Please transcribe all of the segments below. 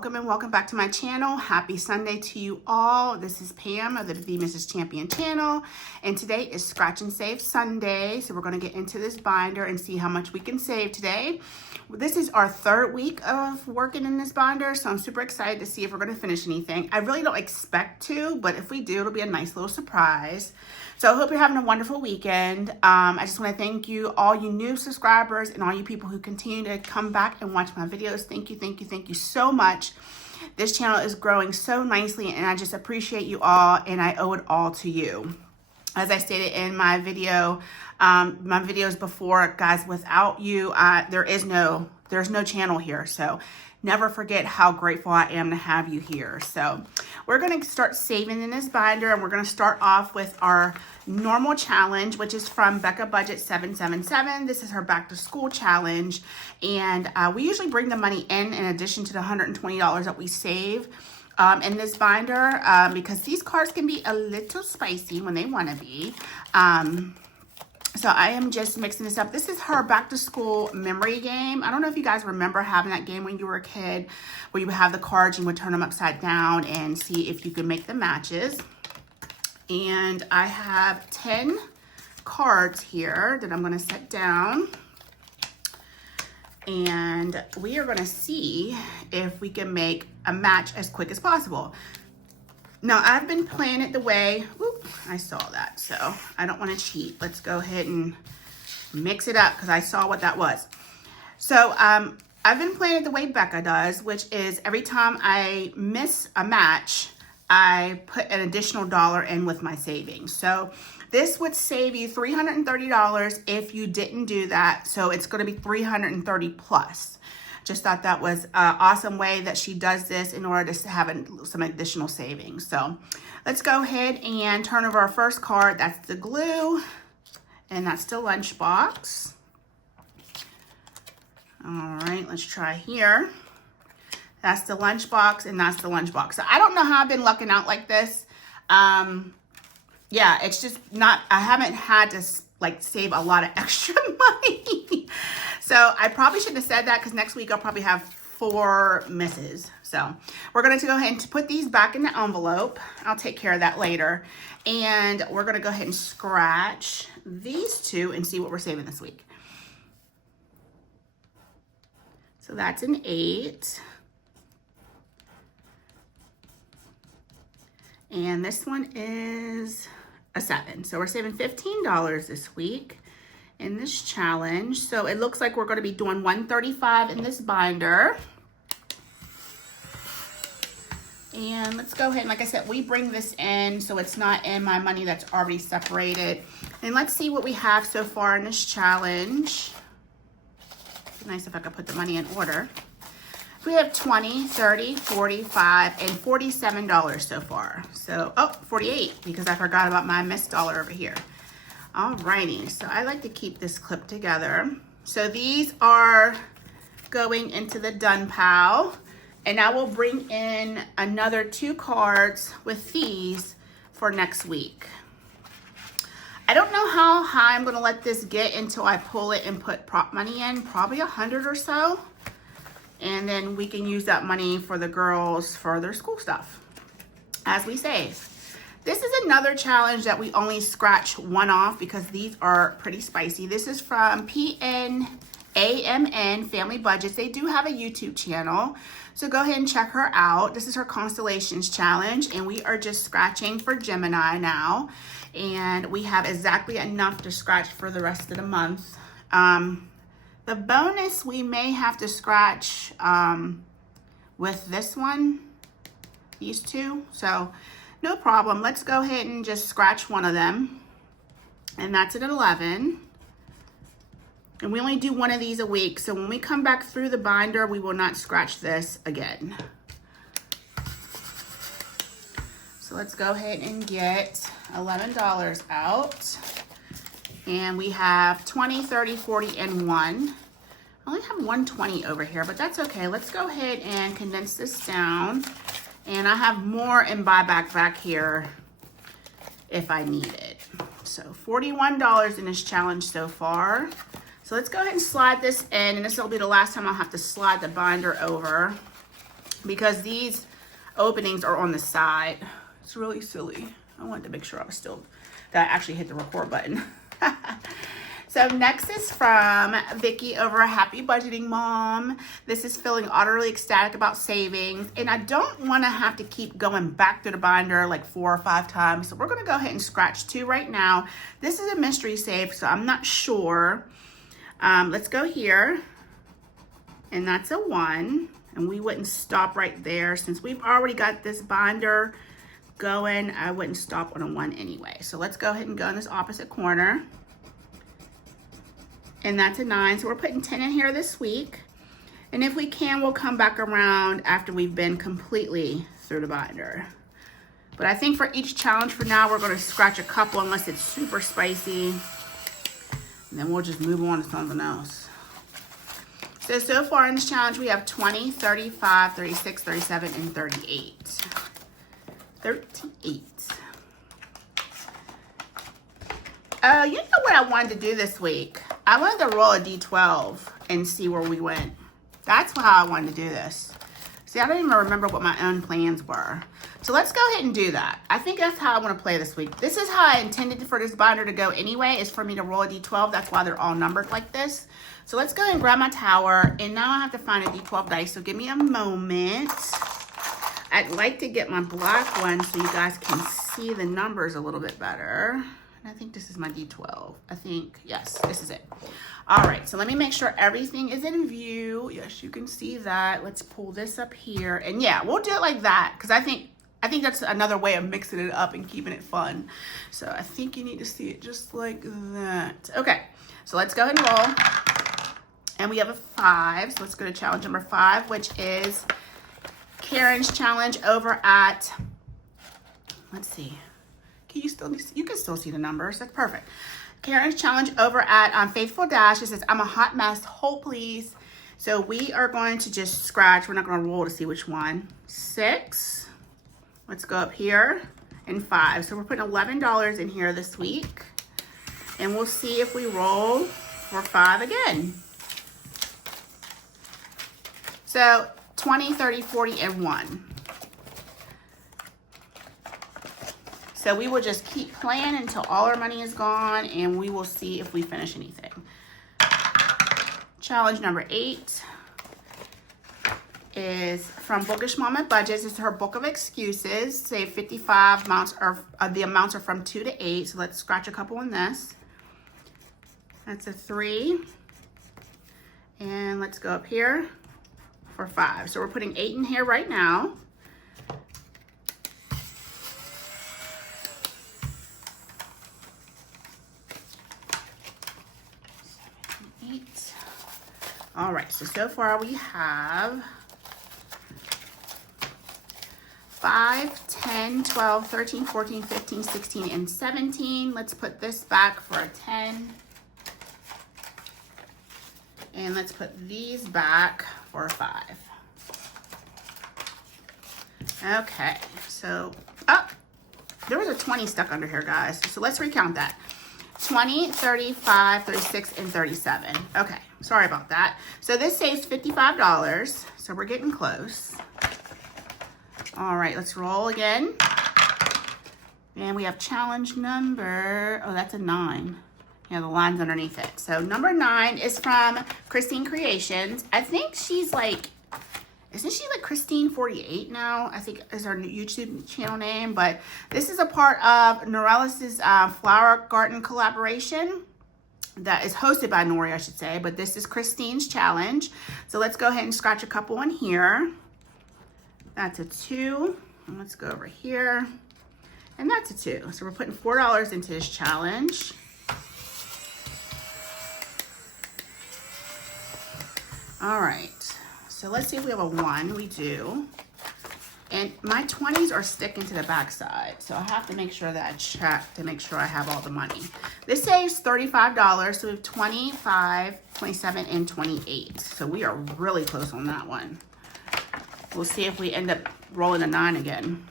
Welcome and welcome back to my channel. Happy Sunday to you all. This is Pam of the Mrs. Champion channel, and today is Scratch and Save Sunday. So we're going to get into this binder and see how much we can save today. This is our third week of working in this binder, so I'm super excited to see if we're going to finish anything. I really don't expect to, but if we do, it'll be a nice little surprise. So I hope you're having a wonderful weekend. I just want to thank you, all you new subscribers and all you people who continue to come back and watch my videos. Thank you so much. This channel is growing so nicely, and I just appreciate you all, and I owe it all to you. As I stated in my video, my videos before, guys, without you, there's no channel here. So never forget how grateful I am to have you here. So we're going to start saving in this binder, and we're going to start off with our normal challenge, which is from Becca Budget 777. This is her back to school challenge, and we usually bring the money in addition to the $120 that we save in this binder, because these cards can be a little spicy when they want to be. So I am just mixing this up. This is her back to school memory game. I don't know if you guys remember having that game when you were a kid, where you would have the cards, you would turn them upside down and see if you could make the matches. And I have 10 cards here that I'm going to set down. And we are going to see if we can make a match as quick as possible. Now, I've been playing it the way, whoop, I saw that, so I don't want to cheat. Let's go ahead and mix it up because I saw what that was. So I've been playing it the way Becca does, which is every time I miss a match, I put an additional dollar in with my savings. So this would save you $330 if you didn't do that. So it's going to be $330 plus. Just thought that was an awesome way that she does this in order to have some additional savings. So let's go ahead and turn over our first card. That's the glue, and that's the lunchbox. All right, let's try here. That's the lunchbox, and that's the lunchbox. So I don't know how I've been lucking out like this. Yeah, it's just not, I haven't had to like save a lot of extra money. So I probably shouldn't have said that, because next week I'll probably have 4 misses. So we're going to go ahead and put these back in the envelope. I'll take care of that later. And we're going to go ahead and scratch these two and see what we're saving this week. So that's an 8. And this one is a 7. So we're saving $15 this week in this challenge. So it looks like we're going to be doing $135 in this binder. And let's go ahead and, like I said, we bring this in so it's not in my money that's already separated. And let's see what we have so far in this challenge. It'd be nice if I could put the money in order. We have $20, $30, $45, and $47 so far. So, oh, $48, because I forgot about my missed dollar over here. Alrighty, so I like to keep this clip together. So these are going into the done pile, and I will bring in another 2 cards with these for next week. I don't know how high I'm gonna let this get until I pull it and put prop money in, probably 100 or so. And then we can use that money for the girls for their school stuff as we save. This is another challenge that we only scratch one off because these are pretty spicy. This is from PNAMN Family Budgets. They do have a YouTube channel, so go ahead and check her out. This is her Constellations Challenge, and we are just scratching for Gemini now. And we have exactly enough to scratch for the rest of the month. The bonus, we may have to scratch with this one, these 2. So no problem. Let's go ahead and just scratch one of them. And that's at 11. And we only do one of these a week. So when we come back through the binder, we will not scratch this again. So let's go ahead and get $11 out. And we have 20, 30, 40, and 1. I only have 120 over here, but that's okay. Let's go ahead and condense this down. And I have more in buyback back here if I need it. So $41 in this challenge so far. So let's go ahead and slide this in. And this will be the last time I'll have to slide the binder over. because these openings are on the side. It's really silly. I wanted to make sure that I actually hit the record button. So next is from Vicky over Happy Budgeting Mom. This is feeling utterly ecstatic about savings. And I don't want to have to keep going back to the binder like 4 or 5 times. So we're going to go ahead and scratch 2 right now. This is a mystery save, so I'm not sure. Let's go here. And that's a 1. And we wouldn't stop right there. Since we've already got this binder going, I wouldn't stop on a 1 anyway. So let's go ahead and go in this opposite corner. And that's a 9, so we're putting 10 in here this week. And if we can, we'll come back around after we've been completely through the binder. But I think for each challenge for now, we're gonna scratch a couple unless it's super spicy. And then we'll just move on to something else. So far in this challenge, we have 20, 35, 36, 37, and 38. 38. You know what I wanted to do this week? I wanted to roll a D12 and see where we went. That's how I wanted to do this. See, I don't even remember what my own plans were. So let's go ahead and do that. I think that's how I want to play this week. This is how I intended for this binder to go anyway, is for me to roll a D12. That's why they're all numbered like this. So let's go ahead and grab my tower. And now I have to find a D12 dice. So give me a moment. I'd like to get my black one so you guys can see the numbers a little bit better. I think this is my D12. I think, yes, this is it. All right, so let me make sure everything is in view. Yes, you can see that. Let's pull this up here. And yeah, we'll do it like that because I think that's another way of mixing it up and keeping it fun. So I think you need to see it just like that. Okay, so let's go ahead and roll. And we have a 5. So let's go to challenge number 5, which is Karen's challenge over at, let's see. You can still see the numbers. That's perfect. Karen's challenge over at Faithful Dash. It says, I'm a hot mess. Hold, please. So we are going to just scratch. We're not going to roll to see which one. 6. Let's go up here. And 5. So we're putting $11 in here this week. And we'll see if we roll for 5 again. So 20, 30, 40, and 1. So we will just keep playing until all our money is gone, and we will see if we finish anything. Challenge number 8 is from Bookish Mama Budgets. It's her book of excuses. Say 55 amounts, or the amounts are from 2 to 8. So let's scratch a couple in this. That's a 3. And let's go up here for 5. So we're putting 8 in here right now. All right, so far we have 5, 10, 12, 13, 14, 15, 16, and 17. Let's put this back for a 10. And let's put these back for a 5. Okay, so, there was a 20 stuck under here, guys. So let's recount that. 20, 35, 36, and 37. Okay, sorry about that. So this saves $55, so we're getting close. All right, let's roll again. And we have challenge number, oh, that's a 9. Yeah, the line's underneath it. So number 9 is from Christine Creations. I think she's like, isn't she like Christine48 now? I think is her YouTube channel name. But this is a part of Norellis's Flower Garden collaboration that is hosted by Nori, I should say. But this is Christine's challenge. So let's go ahead and scratch a couple in here. That's a 2. And let's go over here. And that's a 2. So we're putting $4 into this challenge. All right. So let's see if we have a 1. We do. And my 20s are sticking to the back side. So I have to make sure that I check to make sure I have all the money. This saves $35. So we have 25, 27, and 28. So we are really close on that one. We'll see if we end up rolling a 9 again.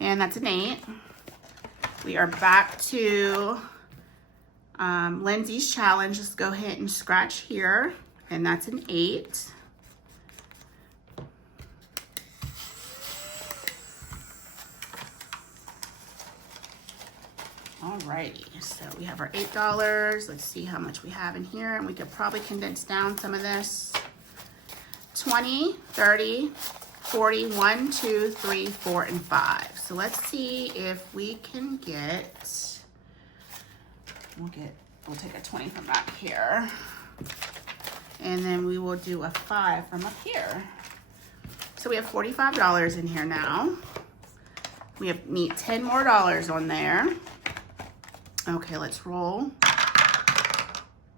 And that's an 8. We are back to Lindsay's challenge. Let's go ahead and scratch here. And that's an 8. Alrighty, so we have our $8. Let's see how much we have in here, and we could probably condense down some of this. 20, 30, 40, 1, 2, 3, 4, and 5. So let's see if we can get, we'll take a 20 from back here. And then we will do a 5 from up here. So we have $45 in here now. We need 10 more dollars on there. Okay, let's roll.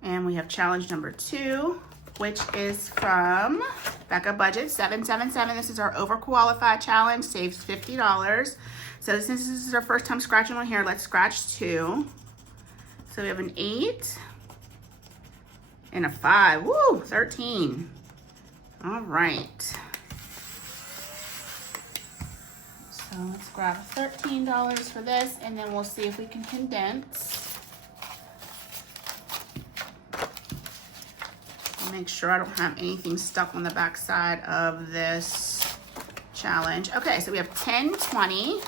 And we have challenge number 2, which is from Backup Budget 777. This is our overqualified challenge, saves $50. So since this is our first time scratching on here, let's scratch 2. So we have an 8 and a 5. Woo, 13. All right. So let's grab $13 for this, and then we'll see if we can condense. Make sure I don't have anything stuck on the back side of this challenge. Okay, so we have 10, 20.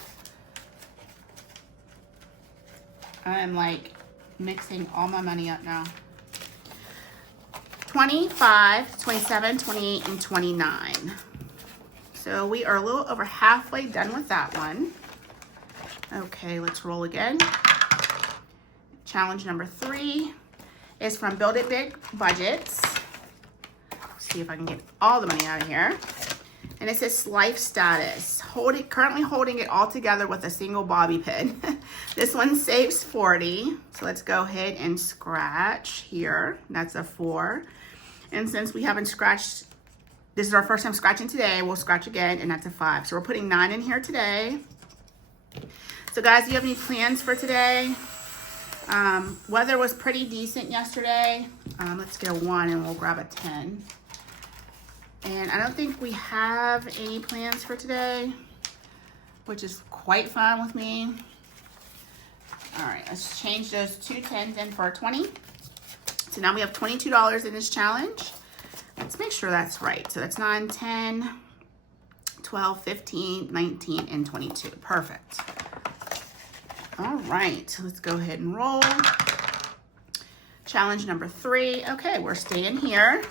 I'm like mixing all my money up now. 25, 27, 28, and 29. So we are a little over halfway done with that one. Okay, let's roll again. Challenge number 3 is from Build It Big Budgets. See if I can get all the money out of here. And it says life status. Currently holding it all together with a single bobby pin. This one saves 40. So let's go ahead and scratch here. That's a 4. And since we haven't scratched, this is our first time scratching today, we'll scratch again, and that's a 5. So we're putting 9 in here today. So guys, do you have any plans for today? Weather was pretty decent yesterday. Let's get a 1 and we'll grab a 10. And I don't think we have any plans for today, which is quite fine with me. All right, let's change those 2 10s in for a 20. So now we have $22 in this challenge. Let's make sure that's right. So that's 9, 10, 12, 15, 19, and 22. Perfect. All right, so let's go ahead and roll. Challenge number 3. Okay, we're staying here.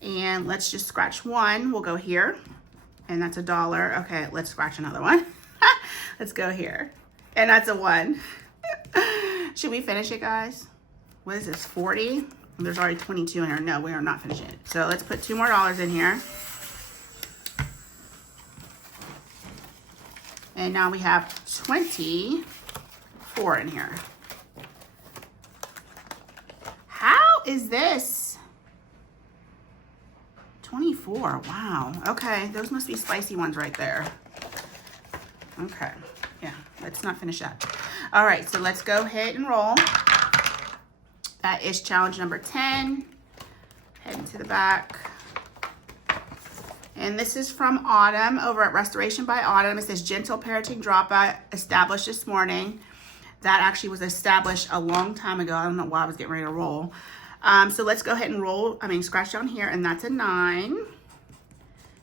And let's just scratch 1. We'll go here. And that's $1. Okay, let's scratch another one. Let's go here. And that's a 1. Should we finish it, guys? What is this, 40? There's already 22 in here. No, we are not finishing it. So let's put $2 more in here. And now we have 24 in here. How is this? 24, wow. Okay, those must be spicy ones right there. Okay, yeah, let's not finish that. All right, so let's go ahead and roll. That is challenge number 10. Heading to the back. And this is from Autumn over at Restoration by Autumn. It says gentle parenting dropout established this morning. That actually was established a long time ago. I don't know why I was getting ready to roll. So let's go ahead and scratch down here, and that's a 9.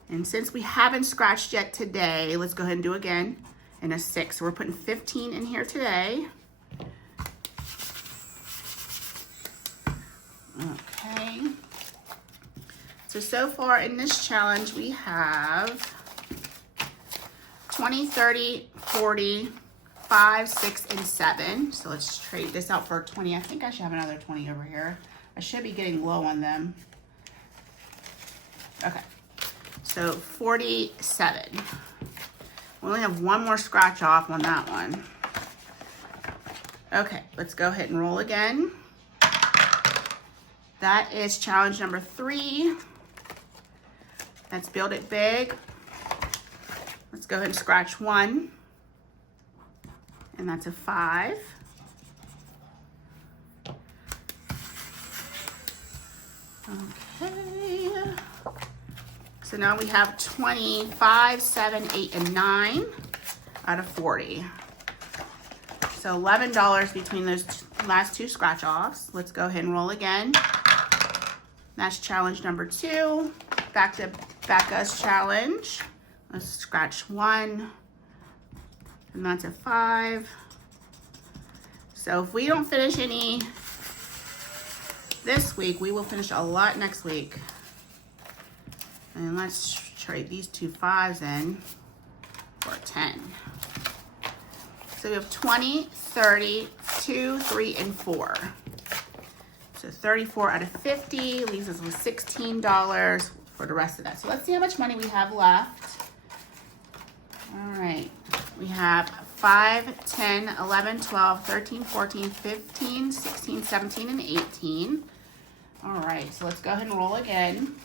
And since we haven't scratched yet today, let's go ahead and do again. And a 6. So we're putting 15 in here today. Okay. So far in this challenge, we have 20, 30, 40, 5, 6, and 7. So let's trade this out for 20. I think I should have another 20 over here. I should be getting low on them. Okay. So 47. We only have 1 more scratch off on that one. Okay, let's go ahead and roll again. That is challenge number 3. Let's build it big. Let's go ahead and scratch 1. And that's a 5. Okay. So now we have 25, 7, 8, and 9 out of 40. So $11 between those last 2 scratch offs. Let's go ahead and roll again. That's challenge number 2. Back to Becca's challenge. Let's scratch 1. And that's a 5. So if we don't finish any this week, we will finish a lot next week. And let's trade these two 5s in for 10. So we have 20, 30, 2, 3, and 4. So 34 out of 50 leaves us with $16 for the rest of that. So let's see how much money we have left. All right. We have 5, 10, 11, 12, 13, 14, 15, 16, 17, and 18. All right. So let's go ahead and roll again.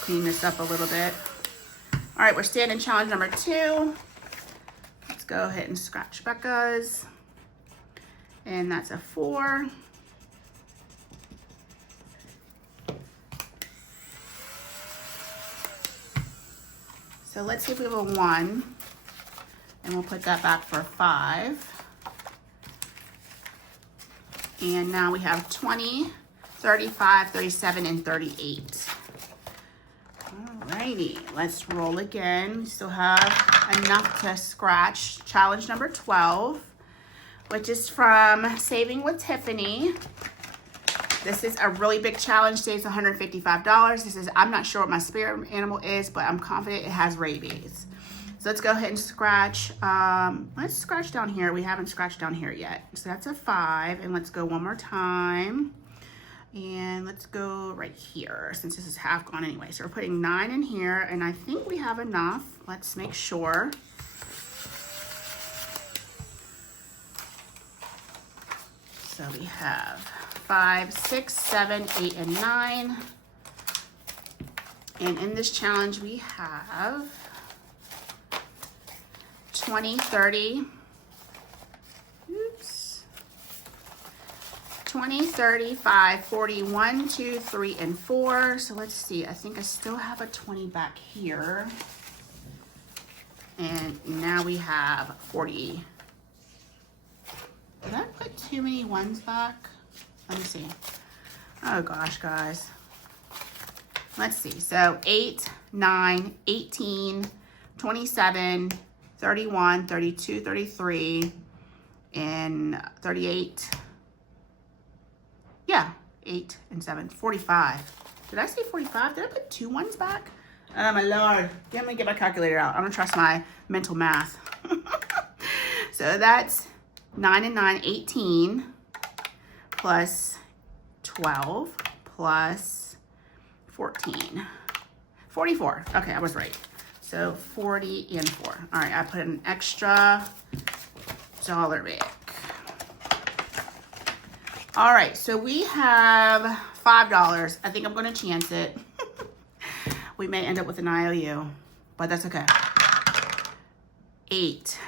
Clean this up a little bit. All right, we're standing challenge number 2. Let's go ahead and scratch Becca's. And that's a 4. So let's see if we have a 1. And we'll put that back for 5. And now we have 20, 35, 37, and 38. Alrighty, let's roll again. We still have enough to scratch challenge number 12, which is from Saving with Tiffany. This is a really big challenge, saves $155. This is, I'm not sure what my spirit animal is, but I'm confident it has rabies. So let's go ahead and scratch. Let's scratch down here. We haven't scratched down here yet. So that's a 5, and let's go one more time. And let's go right here, since this is half gone anyway. So we're putting 9 in here, and I think we have enough. Let's make sure. So we have 5, 6, 7, 8, and 9. And in this challenge, we have 20, 30, 20, 35, 40, 1, 2, 3, and 4. So let's see. I think I still have a 20 back here. And now we have 40. Did I put too many 1s back? Let me see. Oh gosh, guys. Let's see. So 8, 9, 18, 27, 31, 32, 33, and 38. Yeah, 8 and 7, 45. Did I say 45? Did I put 2 1s back? Oh my Lord. Let me get my calculator out. I don't trust my mental math. So that's 9 and 9, 18, plus 12, plus 14. 44. Okay, I was right. So 40 and 4. All right, I put an extra dollar back. All right, so we have $5. I think I'm going to chance it. We may end up with an IOU, but that's okay. 8.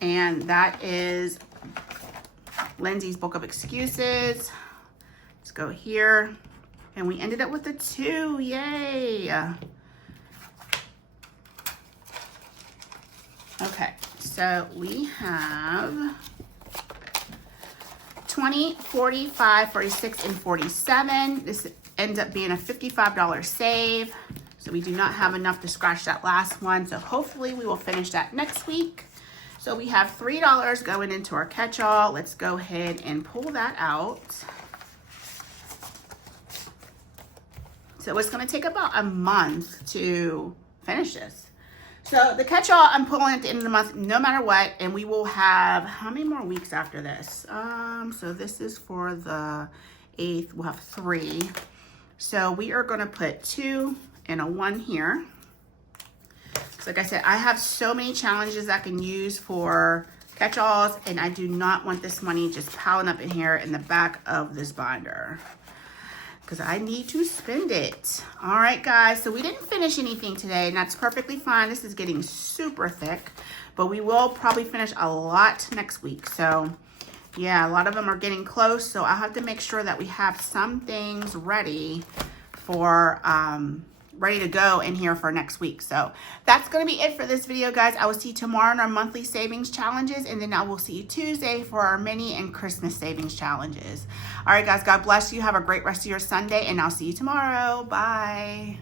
And that is Lindsay's Book of Excuses. Let's go here. And we ended up with a 2. Yay. Okay. So we have 20, 45, 46, and 47. This ends up being a $55 save. So we do not have enough to scratch that last one. So hopefully we will finish that next week. So we have $3 going into our catch-all. Let's go ahead and pull that out. So it's going to take about a month to finish this. So the catch-all, I'm pulling at the end of the month no matter what, and we will have, how many more weeks after this? So this is for the 8th, we'll have 3. So we are gonna put 2 and a 1 here. So like I said, I have so many challenges I can use for catch-alls, and I do not want this money just piling up in here in the back of this binder, because I need to spend it. All right, guys, so we didn't finish anything today, and that's perfectly fine. This is getting super thick, but we will probably finish a lot next week. So yeah, a lot of them are getting close, so I'll have to make sure that we have some things ready for ready to go in here for next week. So that's going to be it for this video, guys. I will see you tomorrow in our monthly savings challenges, and then I will see you Tuesday for our mini and Christmas savings challenges. All right, guys, God bless you. Have a great rest of your Sunday, and I'll see you tomorrow. Bye.